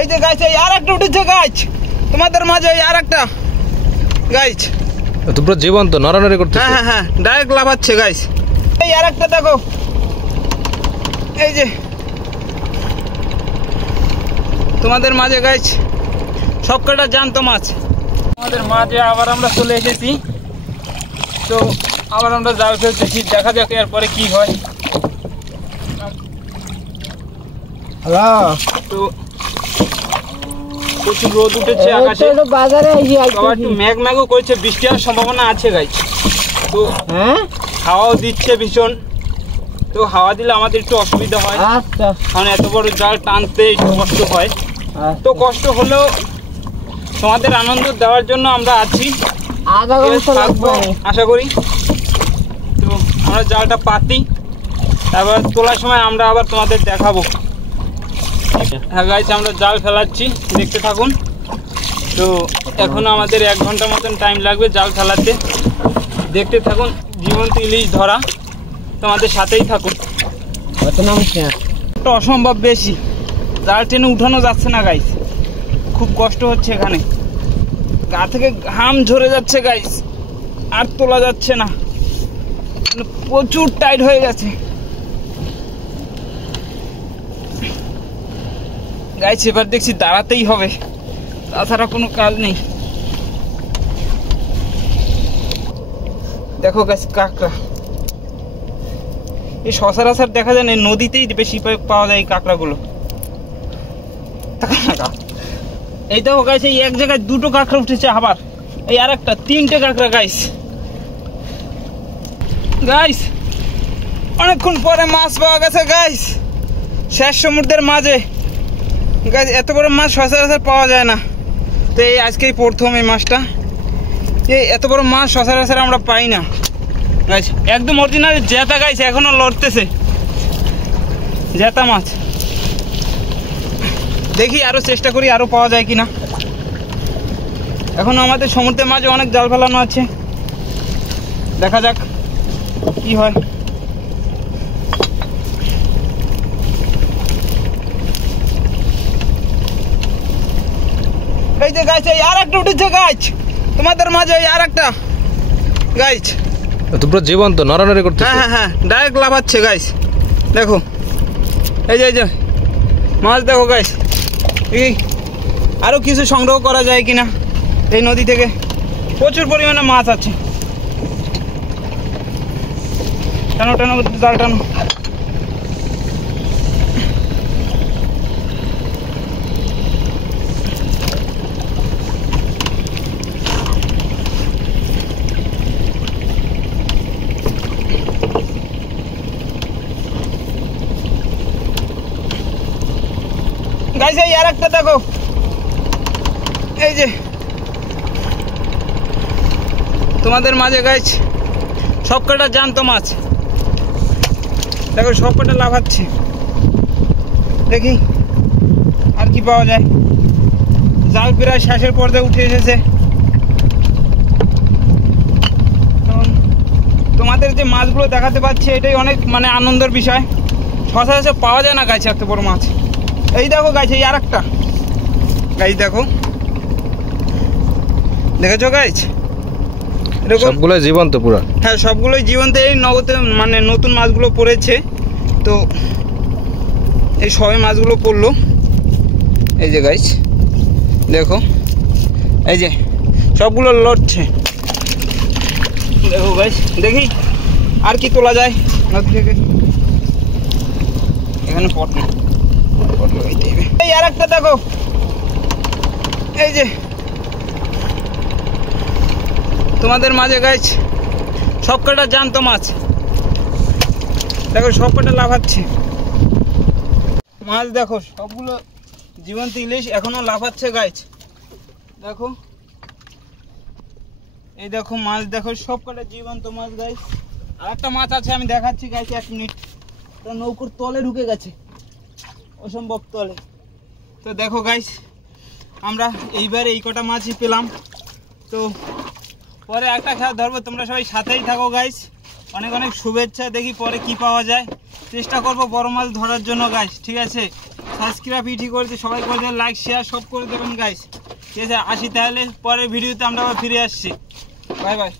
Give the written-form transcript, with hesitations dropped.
এই যে গাইছে আর একটা উঠেছে গাছ তোমাদের মাঝে, আর একটা গাইছ তো পুরো জীবন্ত নড়ানড়ি করতেছে। হ্যাঁ হ্যাঁ হ্যাঁ ডাইরেক্ট লাফাচ্ছে গাইস। এই আর একটা দেখো, এই যে তোমাদের মাঝে গাইছ সব কটা জ্যান্ত মাছ আমাদের মাঝে। আবার আমরা চলে এসেছি, তো আবার আমরা জাল ফেলতেছি, দেখা যাক এরপরে কি হয়। তো প্রচুর রোদ উঠেছে আকাশে, আবার একটু মেঘ মেঘও করেছে, বৃষ্টি হওয়ার সম্ভাবনা আছে গাইছ। তো হাওয়াও দিচ্ছে ভীষণ, তো হাওয়া দিলে আমাদের একটু অসুবিধা হয়, কারণ এত বড় জাল টানতে একটু কষ্ট হয়। তো কষ্ট হলেও তোমাদের আনন্দ দেওয়ার জন্য আমরা আছি, আশা করি। তো আমরা জালটা পাতি, তারপর তোলার সময় আমরা আবার তোমাদের দেখাবো। হ্যাঁ গাইস, আমরা জাল ফেলাচ্ছি, দেখতে থাকুন। তো এখনো আমাদের 1 ঘন্টা মতন টাইম লাগবে জাল ফেলাতে, দেখতে থাকুন। জীবন্ত ইলিশ ধরা, তোমাদের সাথেই থাকুন। অসম্ভব বেশি, জাল টেনে উঠানো যাচ্ছে না গাইস, খুব কষ্ট হচ্ছে। এখানে গা থেকে ঘাম ঝরে যাচ্ছে গাইস, আর তোলা যাচ্ছে না, প্রচুর টাইট হয়ে গেছে গাইস। এবার দেখছি দাঁড়াতেই হবে, তাছাড়া কোনো কাজ নেই। দেখো গাইস কাঁকড়া, এই সচরাচর দেখা যায় না, নদীতেই বেশি পাওয়া যায় এই কাঁকড়াগুলো। এই দেখো গাইস, এই এক জায়গায় 2টো কাঁকড়া উঠেছে, আবার এই আর একটা 3টে কাঁকড়া গাইস। গাইস অনেকক্ষণ পরে মাছ পাওয়া গেছে গাইস, শেষ সমুদ্রের মাঝে গাইস। এত বড় মাছ সচরাচর পাওয়া যায় না, তো এই আজকেই প্রথম এই মাছটা। এই এত বড় মাছ সচরাচর আমরা পাই না গাইস, একদম অরিজিনাল জেতা গাইস, এখনো লড়তেছে জেতা মাছ। দেখি আরো চেষ্টা করি আরো পাওয়া যায় কিনা। এখনো আমাদের সমুদ্রের মাঝে অনেক জাল ফেলানো আছে, দেখা যাক কি হয়। এই যে গাছ, এই আর একটা উঠেছে গাছ তোমাদের মাঝে, আর একটা গাছ তো পুরো জীবন্ত নড়ানড়ি করতেছে। হ্যাঁ হ্যাঁ হ্যাঁ ডাইরেক্ট লাফাচ্ছে গাইস, দেখো এই যে মাছ দেখো গাইস। এই আরো কিছু সংগ্রহ করা যায় কিনা এই নদী থেকে, প্রচুর পরিমাণে মাছ আছে। টানো টানো জাল টানো। গাইস এই আর একটা দেখো, এই যে তোমাদের মাঝে গাইস সব কটা জ্যান্ত মাছ, দেখো সব কটা লাফাচ্ছে। দেখি আর কি পাওয়া যায়। জাল প্রায় শেষের পর্যায়ে উঠে এসেছে। তোমাদের যে মাছগুলো দেখাতে পাচ্ছি এটাই অনেক মানে আনন্দের বিষয়, সচরাচর পাওয়া যায় না গাছ এত বড় মাছ। এই দেখো গাছ, এই আর একটা গাছ দেখো, দেখেছো গাছ? সবগুলো জীবন্ত পুরো। হ্যাঁ সবগুলোই জীবন্ত, এই নগদে মানে নতুন মাছগুলো পড়েছে, তো এই সবে মাছগুলো পড়লো। এই যে গাছ দেখো, এই যে সবগুলো লড়ছে, দেখো গাছ। দেখি আর কি তোলা যায় নদী থেকে। এখানে পটল এই আর একটা দেখো, এই যে তোমাদের মাঝে গাছ সব কটা জ্যান্ত মাছ, দেখো সব কটা লাফাচ্ছে মাছ। দেখো সবগুলো জীবন্ত ইলিশ, এখনো লাফাচ্ছে গাছ, দেখো এই দেখো মাছ, দেখো সব কটা জীবন্ত মাছ গাছ। আর একটা মাছ আছে আমি দেখাচ্ছি গাছ, 1 মিনিট। নৌকোর তলে ঢুকে গেছে, অসম্ভব তলে। তো দেখো গাইস, আমরা এইবার এই কটা মাছই পেলাম, তো পরে একটা খেলা ধরবো, তোমরা সবাই সাথেই থাকো গাইস। অনেক অনেক শুভেচ্ছা, দেখি পরে কি পাওয়া যায়। চেষ্টা করব বড় মাছ ধরার জন্য গাইস, ঠিক আছে? সাবস্ক্রাইব ইটি করে দিয়ে সবাই করে দেবেন, লাইক শেয়ার সব করে দেবেন গাইস। ঠিক আছে, আসি তাহলে পরের ভিডিওতে আমরা আবার ফিরে আসছি। Bye bye.